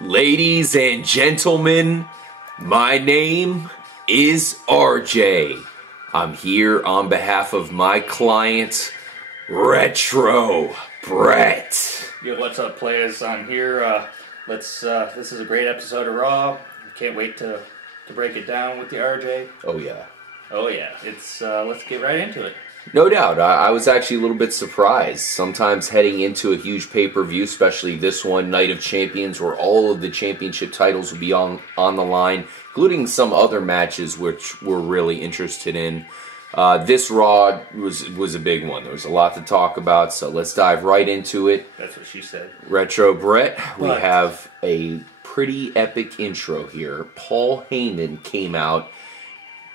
Ladies and gentlemen, my name is RJ. I'm here on behalf of my client, Retro Brett. Yo, what's up, players? I'm here. This is a great episode of Raw. Can't wait to break it down with you, RJ. Oh yeah. Oh yeah. Let's get right into it. No doubt. I was actually a little bit surprised. Sometimes heading into a huge pay-per-view, especially this one, Night of Champions, where all of the championship titles will be on the line, including some other matches which we're really interested in. This Raw was a big one. There was a lot to talk about, so let's dive right into it. That's what she said. Retro Brett, we have a pretty epic intro here. Paul Heyman came out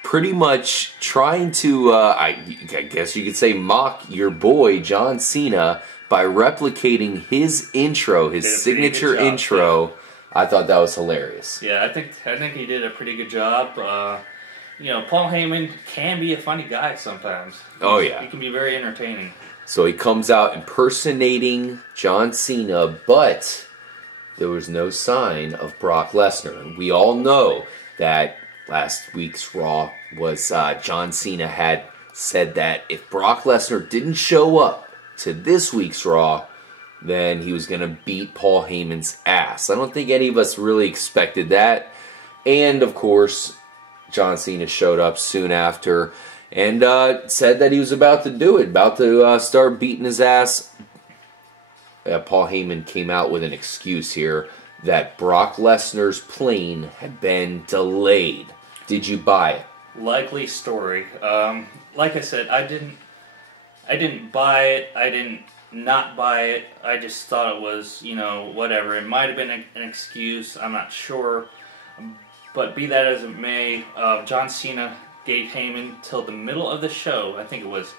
pretty much trying to, I guess you could say, mock your boy John Cena by replicating his intro, his signature intro. Yeah. I thought that was hilarious. Yeah, I think he did a pretty good job. Paul Heyman can be a funny guy sometimes. Oh yeah, he can be very entertaining. So he comes out impersonating John Cena, but there was no sign of Brock Lesnar. And we all know that last week's Raw was John Cena had said that if Brock Lesnar didn't show up to this week's Raw, then he was going to beat Paul Heyman's ass. I don't think any of us really expected that. And, of course, John Cena showed up soon after and said that he was about to do it, about to start beating his ass. Paul Heyman came out with an excuse here that Brock Lesnar's plane had been delayed. Did you buy it? Likely story. Like I said, I didn't buy it. I didn't not buy it. I just thought it was, whatever. It might have been an excuse. I'm not sure. But be that as it may, John Cena gave Heyman till the middle of the show. I think it was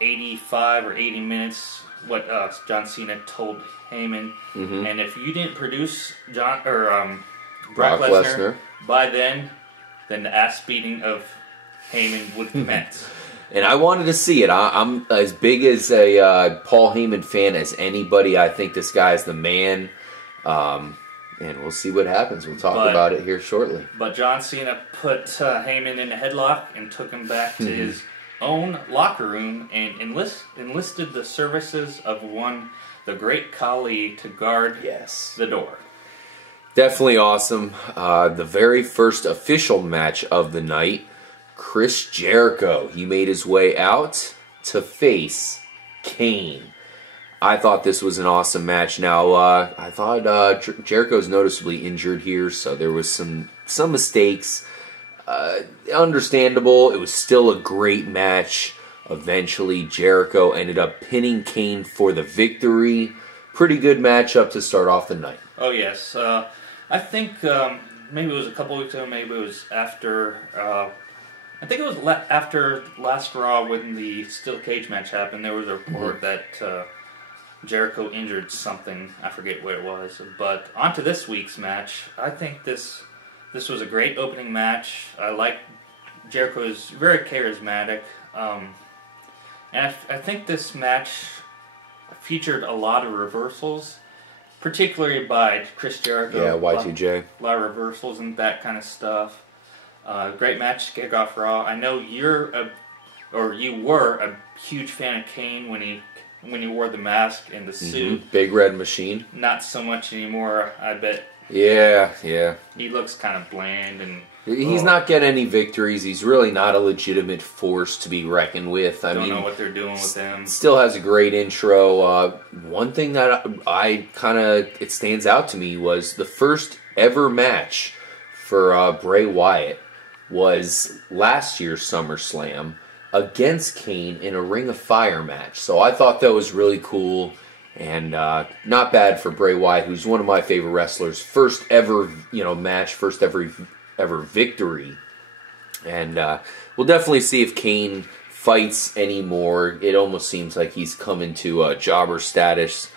85 or 80 minutes. What John Cena told Heyman, and if you didn't produce Brock Lesnar by then the ass beating of Heyman would commence. And I wanted to see it. I'm as big as a Paul Heyman fan as anybody. I think this guy's the man, and we'll see what happens. We'll talk about it here shortly. But John Cena put Heyman in a headlock and took him back to his own locker room and enlisted the services of the great Khali to guard the door. Definitely awesome. The very first official match of the night, Chris Jericho. He made his way out to face Kane. I thought this was an awesome match. Now, I thought Jericho's noticeably injured here, so there was some mistakes. Understandable. It was still a great match. Eventually, Jericho ended up pinning Kane for the victory. Pretty good matchup to start off the night. Oh, yes. I think maybe it was a couple weeks ago. Maybe it was after... I think it was after last Raw when the steel cage match happened. There was a report that Jericho injured something. I forget what it was. But on to this week's match. I think this was a great opening match. I like Jericho's very charismatic. And I think this match featured a lot of reversals, particularly by Chris Jericho. Yeah, Y2J. A lot of reversals and that kind of stuff. Great match to kick off Raw. I know you were a huge fan of Kane when he wore the mask and the suit. Big Red Machine. Not so much anymore, I bet. Yeah. He looks kind of bland and... He's not getting any victories. He's really not a legitimate force to be reckoned with. I don't know what they're doing with him. Still has a great intro. One thing that it stands out to me was the first ever match for Bray Wyatt was last year's SummerSlam against Kane in a Ring of Fire match. So I thought that was really cool and not bad for Bray Wyatt, who's one of my favorite wrestlers. First ever match, first ever victory. And we'll definitely see if Kane fights anymore. It almost seems like he's coming to jobber status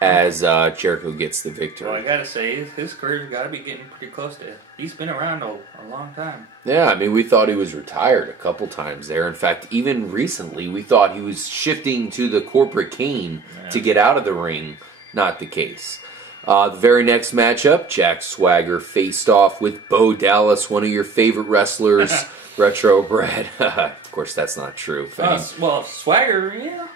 as Jericho gets the victory. Well, I gotta say, his career's gotta be getting pretty close to it. He's been around a long time. Yeah, I mean, we thought he was retired a couple times there. In fact, even recently, we thought he was shifting to the corporate Kane to get out of the ring. Not the case. The very next matchup, Jack Swagger faced off with Bo Dallas, one of your favorite wrestlers, Retro Brad. Of course, that's not true. Well, Swagger, yeah.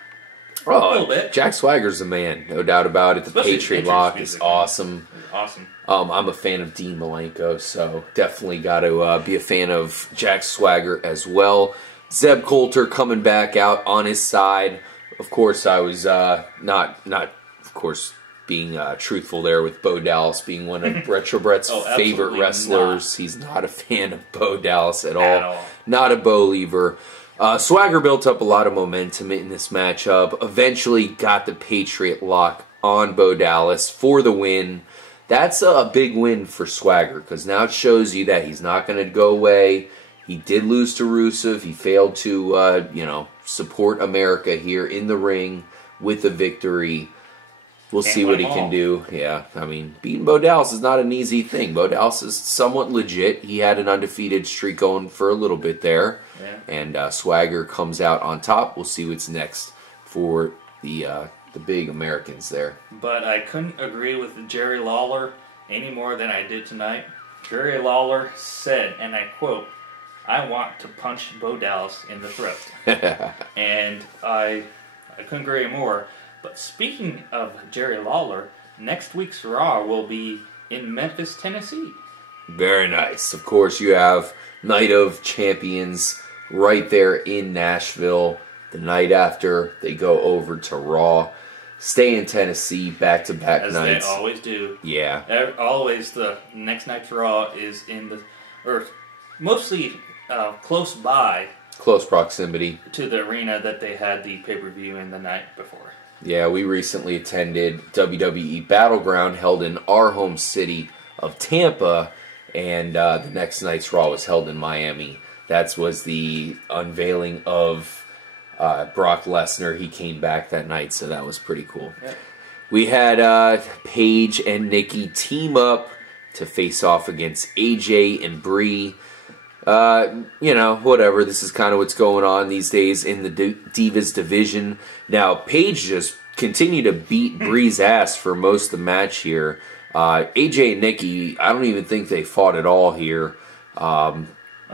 A little bit. Jack Swagger's a man, no doubt about it. The Especially Patriot the Lock Patriots is music, awesome. Awesome. I'm a fan of Dean Malenko, so definitely got to be a fan of Jack Swagger as well. Zeb Coulter coming back out on his side. Of course, I was not of course, being truthful there with Bo Dallas being one of Retro Brett's favorite wrestlers. Not. He's not a fan of Bo Dallas at all. Not a Bo lever. Swagger built up a lot of momentum in this matchup. Eventually got the Patriot Lock on Bo Dallas for the win. That's a big win for Swagger because now it shows you that he's not going to go away. He did lose to Rusev. He failed to, support America here in the ring with a victory. We'll see what he can do. Yeah, I mean, beating Bo Dallas is not an easy thing. Bo Dallas is somewhat legit. He had an undefeated streak going for a little bit there. Yeah. And Swagger comes out on top. We'll see what's next for the big Americans there. But I couldn't agree with Jerry Lawler any more than I did tonight. Jerry Lawler said, and I quote, "I want to punch Bo Dallas in the throat." And I couldn't agree more. But speaking of Jerry Lawler, next week's Raw will be in Memphis, Tennessee. Very nice. Of course, you have Night of Champions right there in Nashville. The night after, they go over to Raw. Stay in Tennessee, back-to-back nights. As they always do. Yeah. Always the next night's Raw is mostly close by. Close proximity. To the arena that they had the pay-per-view in the night before. Yeah, we recently attended WWE Battleground held in our home city of Tampa, and the next night's Raw was held in Miami. That was the unveiling of Brock Lesnar. He came back that night, so that was pretty cool. Yeah. We had Paige and Nikki team up to face off against AJ and Brie. Whatever. This is kind of what's going on these days in the Divas division. Now, Paige just continued to beat Brie's ass for most of the match here. AJ and Nikki, I don't even think they fought at all here.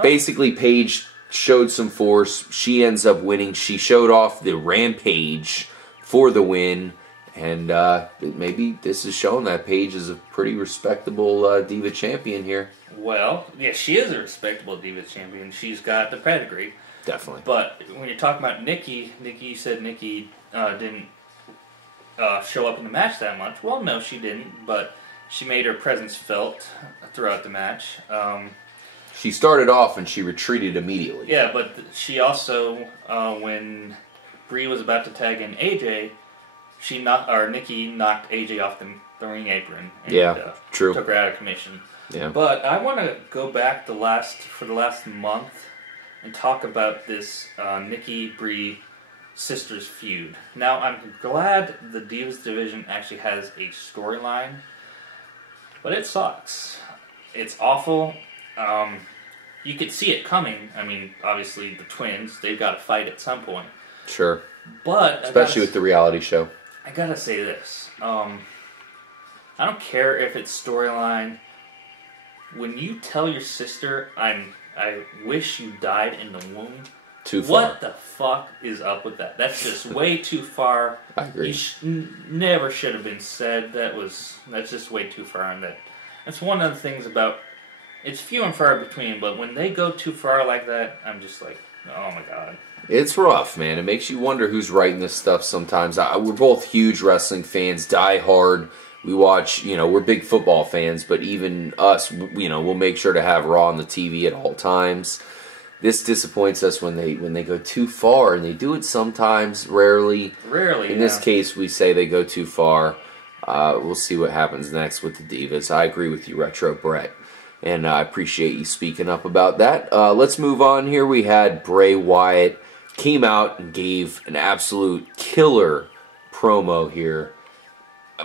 Basically, Paige showed some force. She ends up winning. She showed off the Rampage for the win. And maybe this is showing that Paige is a pretty respectable Diva champion here. Well, yeah, she is a respectable Diva champion. She's got the pedigree. Definitely. But when you're talking about Nikki, you said Nikki didn't show up in the match that much. Well, no, she didn't, but she made her presence felt throughout the match. She started off and she retreated immediately. Yeah, but she also, when Brie was about to tag in AJ, Nikki knocked AJ off the ring apron and true. Took her out of commission. Yeah. But I want to go back for the last month and talk about this Nikki Brie sisters feud. Now, I'm glad the Divas division actually has a storyline, but it sucks. It's awful. You could see it coming. I mean, obviously the twins, they've got to fight at some point. Sure. But especially with the reality show. I gotta say this. I don't care if it's storyline. When you tell your sister, I wish you died in the womb. Too far. What the fuck is up with that? That's just way too far. I agree. Never should have been said. That's just way too far. And that's one of the things about. It's few and far between, but when they go too far like that, I'm just like, oh my god. It's rough, man. It makes you wonder who's writing this stuff sometimes. We're both huge wrestling fans, die hard. We watch, we're big football fans, but even us, we'll make sure to have Raw on the TV at all times. This disappoints us when they go too far, and they do it sometimes, rarely. Rarely, In this case, we say they go too far. We'll see what happens next with the Divas. I agree with you, Retro Brett. And I appreciate you speaking up about that. Let's move on here. We had Bray Wyatt came out and gave an absolute killer promo here.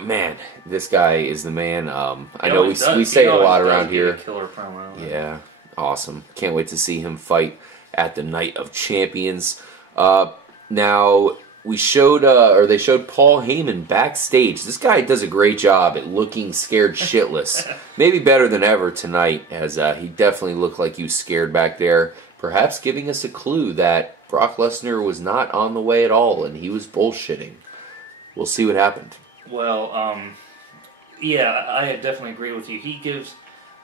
Man, this guy is the man. I know we say it a lot around here. Killer promo. Yeah, awesome. Can't wait to see him fight at the Night of Champions. Now, we showed, or they showed Paul Heyman backstage. This guy does a great job at looking scared shitless. Maybe better than ever tonight, as he definitely looked like he was scared back there. Perhaps giving us a clue that Brock Lesnar was not on the way at all, and he was bullshitting. We'll see what happened. Well, yeah, I definitely agree with you. He gives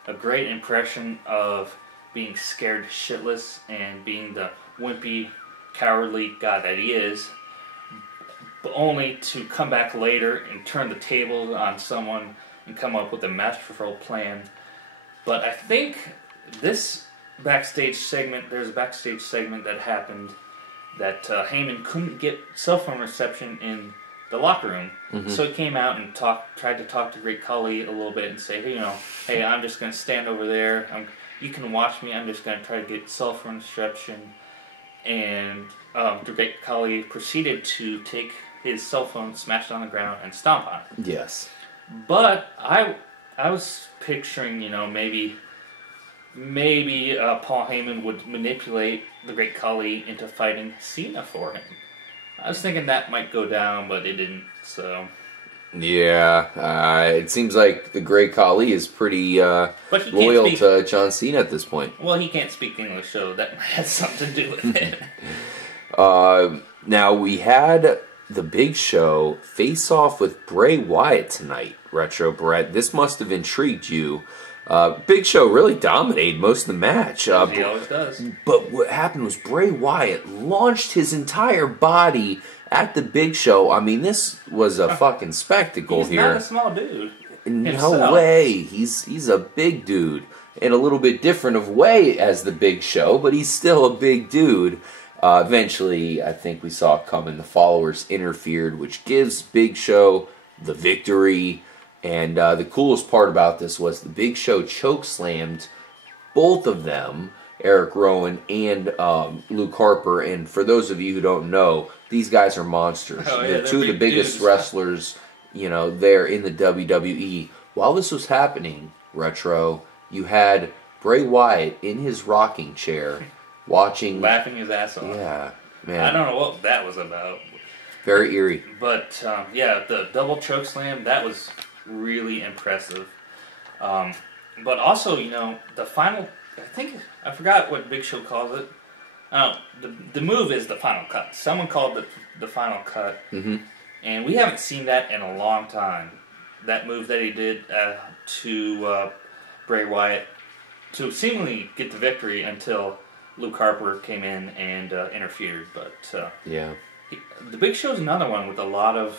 a great impression of being scared shitless and being the wimpy, cowardly guy that he is, but only to come back later and turn the tables on someone and come up with a masterful plan. But I think this backstage segment, there's a backstage segment that happened that Heyman couldn't get cell phone reception in the locker room. Mm-hmm. So he came out and tried to talk to Great Khali a little bit and say, hey, I'm just going to stand over there. You can watch me. I'm just going to try to get cell phone reception. And the Great Khali proceeded to take his cell phone, smash it on the ground, and stomp on it. Yes. But I was picturing, maybe Paul Heyman would manipulate the Great Khali into fighting Cena for him. I was thinking that might go down, but it didn't, so... Yeah, it seems like the Great Khali is pretty loyal to John Cena at this point. Well, he can't speak English, so that has something to do with it. Now, we had the Big Show face off with Bray Wyatt tonight, Retro Brett. This must have intrigued you. Big Show really dominated most of the match. He always does. But what happened was Bray Wyatt launched his entire body at the Big Show. I mean, this was a fucking spectacle here. He's not a small dude. No way. He's a big dude. In a little bit different of way as the Big Show, but he's still a big dude. Eventually, I think we saw it coming. The followers interfered, which gives Big Show the victory. And the coolest part about this was the Big Show chokeslammed both of them, Eric Rowan and Luke Harper. And for those of you who don't know, these guys are monsters. Oh, yeah, they're two of the biggest wrestlers, there in the WWE. While this was happening, Retro, you had Bray Wyatt in his rocking chair watching... laughing his ass off. Yeah, man. I don't know what that was about. Very eerie. But, the double chokeslam, that was really impressive. But also, the final... I forgot what Big Show calls it. The move is the final cut. Someone called it the final cut. Mm-hmm. And we haven't seen that in a long time. That move that he did to Bray Wyatt to seemingly get the victory until Luke Harper came in and interfered. But the Big Show's another one with a lot of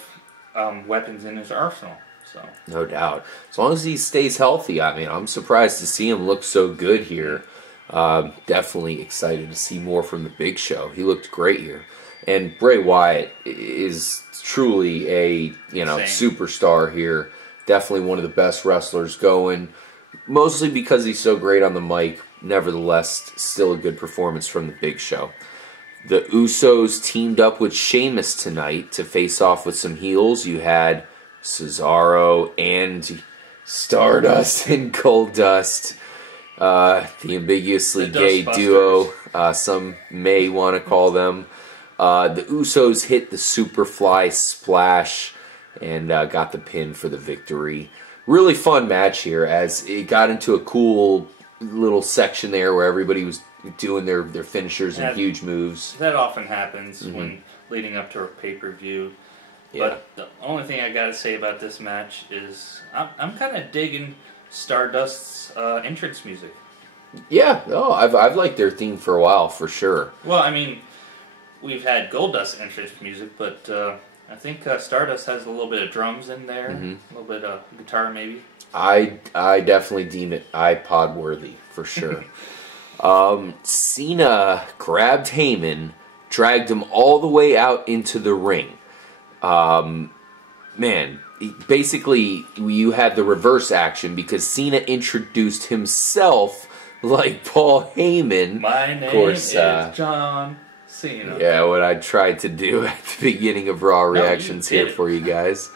weapons in his arsenal. So no doubt. As long as he stays healthy, I mean, I'm surprised to see him look so good here. Definitely excited to see more from the Big Show. He looked great here. And Bray Wyatt is truly a, superstar here. Definitely one of the best wrestlers going. Mostly because he's so great on the mic. Nevertheless, still a good performance from the Big Show. The Usos teamed up with Sheamus tonight to face off with some heels. You had Cesaro and Stardust and Goldust. The ambiguously gay duo, some may want to call them. The Usos hit the Superfly Splash and got the pin for the victory. Really fun match here as it got into a cool little section there where everybody was doing their finishers and huge moves. That often happens when leading up to a pay-per-view. Yeah. But the only thing I gotta say about this match is I'm kind of digging Stardust's entrance music. Yeah, I've liked their theme for a while, for sure. Well, I mean, we've had Goldust entrance music, but I think Stardust has a little bit of drums in there, a little bit of guitar maybe. I definitely deem it iPod worthy, for sure. Cena grabbed Heyman, dragged him all the way out into the ring. Basically, you had the reverse action because Cena introduced himself like Paul Heyman. My name is John Cena. Yeah, what I tried to do at the beginning of Raw reactions here for you guys.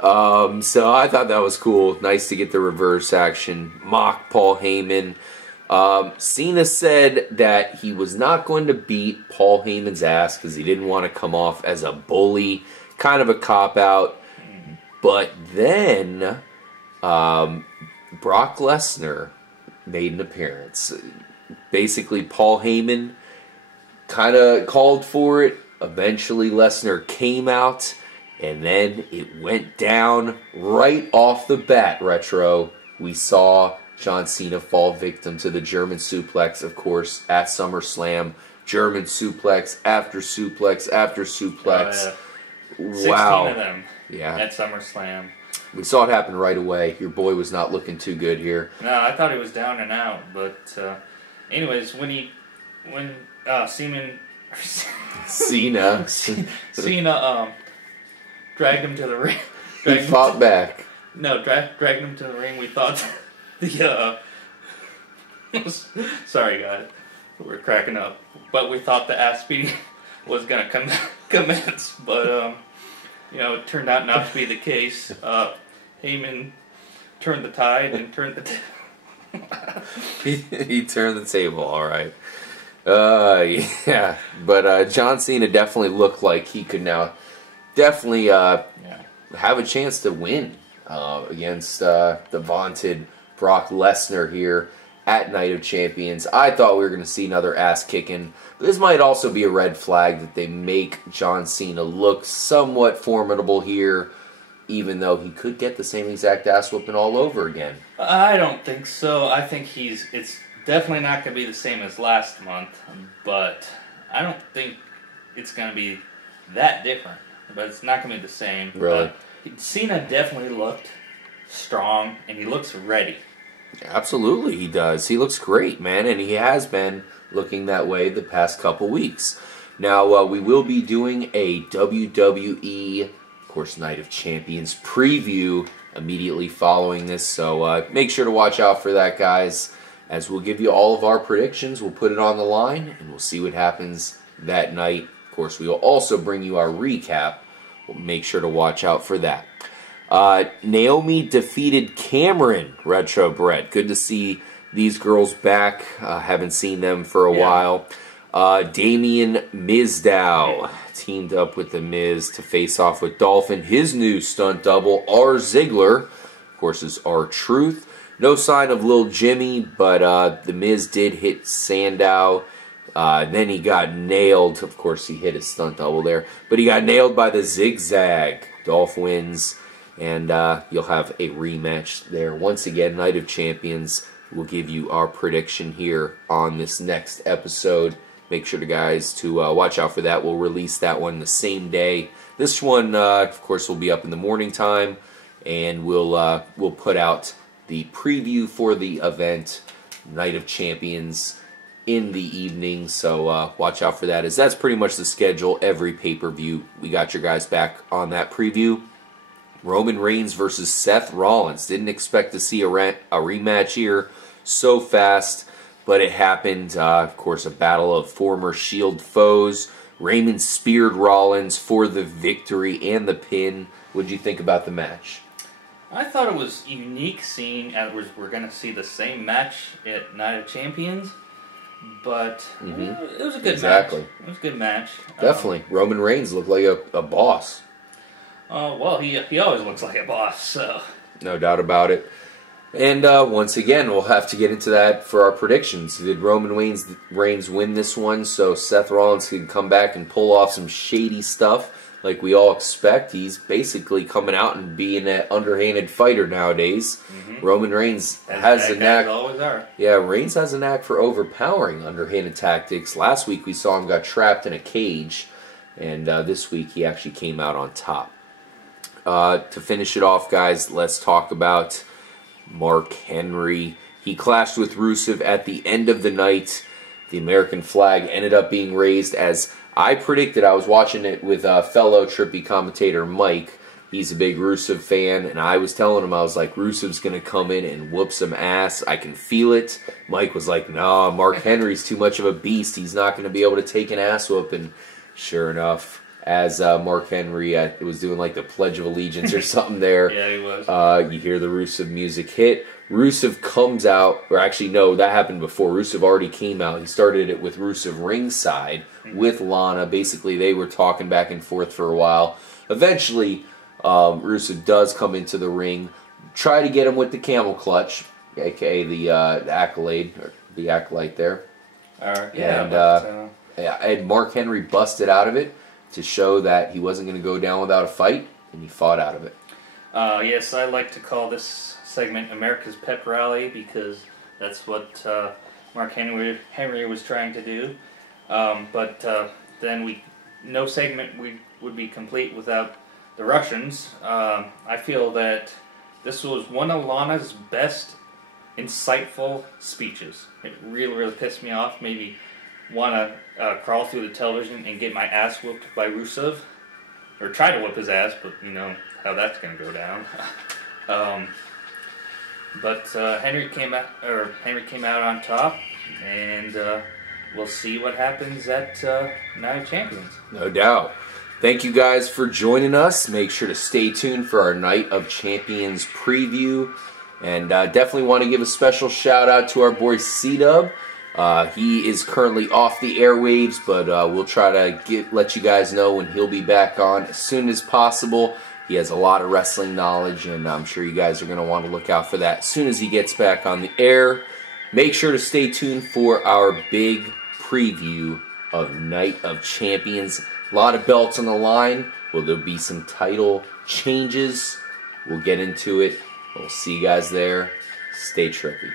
So I thought that was cool. Nice to get the reverse action. Mock Paul Heyman. Cena said that he was not going to beat Paul Heyman's ass because he didn't want to come off as a bully, kind of a cop-out. But then Brock Lesnar made an appearance. Basically, Paul Heyman kind of called for it. Eventually, Lesnar came out, and then it went down right off the bat, Retro. We saw John Cena fall victim to the German suplex, of course, at SummerSlam. German suplex after suplex after suplex. Wow. 16 of them at SummerSlam. We saw it happen right away. Your boy was not looking too good here. No, I thought he was down and out. But anyways, when Cena dragged him to the ring. He fought back. No, dragged him to the ring. We thought the sorry guys, we're cracking up. But we thought the ass beating was gonna commence. But it turned out not to be the case. Heyman turned the tide and turned the he turned the table. All right. Yeah, but John Cena definitely looked like he could now definitely have a chance to win against the vaunted Brock Lesnar here at Night of Champions. I thought we were going to see another ass kicking, but this might also be a red flag that they make John Cena look somewhat formidable here, even though he could get the same exact ass whooping all over again. I don't think so. I think it's definitely not going to be the same as last month, but I don't think it's going to be that different. But it's not going to be the same. Really? Cena definitely looked strong, and he looks ready. Absolutely, he does. He looks great, man, and he has been looking that way the past couple weeks. Now, we will be doing a WWE, of course, Night of Champions preview immediately following this, so make sure to watch out for that, guys, as we'll give you all of our predictions. We'll put it on the line, and we'll see what happens that night. Of course, we will also bring you our recap. We'll make sure to watch out for that. Naomi defeated Cameron, Retro Brett. Good to see these girls back. Haven't seen them for a while. Damien Mizdow teamed up with The Miz to face off with Dolphin. His new stunt double, R. Ziggler, of course, is R-Truth. No sign of Lil Jimmy, but The Miz did hit Sandow. Then he got nailed. Of course, he hit his stunt double there. But he got nailed by the zigzag. Dolph wins. And you'll have a rematch there. Once again, Night of Champions. We'll give you our prediction here on this next episode. Make sure, guys, to watch out for that. We'll release that one the same day. This one, of course, will be up in the morning time. And we'll put out the preview for the event, Night of Champions, in the evening. So watch out for that, as that's pretty much the schedule. Every pay-per-view, we got your guys back on that preview. Roman Reigns versus Seth Rollins. Didn't expect to see a rematch here so fast, but it happened. Of course, a battle of former Shield foes. Raymond speared Rollins for the victory and the pin. What did you think about the match? I thought it was unique seeing as we're going to see the same match at Night of Champions, but it was a good match. It was a good match. Definitely. Roman Reigns looked like a boss. Well, he always looks like a boss, so. No doubt about it. And once again, we'll have to get into that for our predictions. Did Roman Reigns win this one so Seth Rollins can come back and pull off some shady stuff like we all expect? He's basically coming out and being an underhanded fighter nowadays. Roman Reigns has a knack. Always are. Yeah, Reigns has a knack for overpowering underhanded tactics. Last week we saw him got trapped in a cage, and this week he actually came out on top. To finish it off, guys, let's talk about Mark Henry. He clashed with Rusev at the end of the night. The American flag ended up being raised, as I predicted. I was watching it with fellow Trippy commentator Mike. He's a big Rusev fan, and I was telling him, I was like, Rusev's going to come in and whoop some ass. I can feel it. Mike was like, nah, Mark Henry's too much of a beast. He's not going to be able to take an ass whooping. Sure enough, as Mark Henry it was doing like the Pledge of Allegiance or something there. Yeah, he was. You hear the Rusev music hit. Rusev comes out, or actually no, that happened before. Rusev already came out. He started it with Rusev ringside with Lana. Basically, they were talking back and forth for a while. Eventually, Rusev does come into the ring, try to get him with the camel clutch, aka the accolade, or the acolyte there. And Mark Henry busted out of it to show that he wasn't going to go down without a fight, and he fought out of it. Yes, I like to call this segment America's Pep Rally because that's what Mark Henry was trying to do. But then no segment would be complete without the Russians. I feel that this was one of Lana's best insightful speeches. It really, really pissed me off. Maybe want to crawl through the television and get my ass whooped by Rusev, or try to whip his ass, but you know how that's going to go down. But Henry came out on top, and we'll see what happens at Night of Champions. No doubt. Thank you guys for joining us. Make sure to stay tuned for our Night of Champions preview. And definitely want to give a special shout out to our boy C-Dub. He is currently off the airwaves, but we'll try to let you guys know when he'll be back on as soon as possible. He has a lot of wrestling knowledge, and I'm sure you guys are going to want to look out for that as soon as he gets back on the air. Make sure to stay tuned for our big preview of Night of Champions. A lot of belts on the line. Will there be some title changes? We'll get into it. We'll see you guys there. Stay trippy.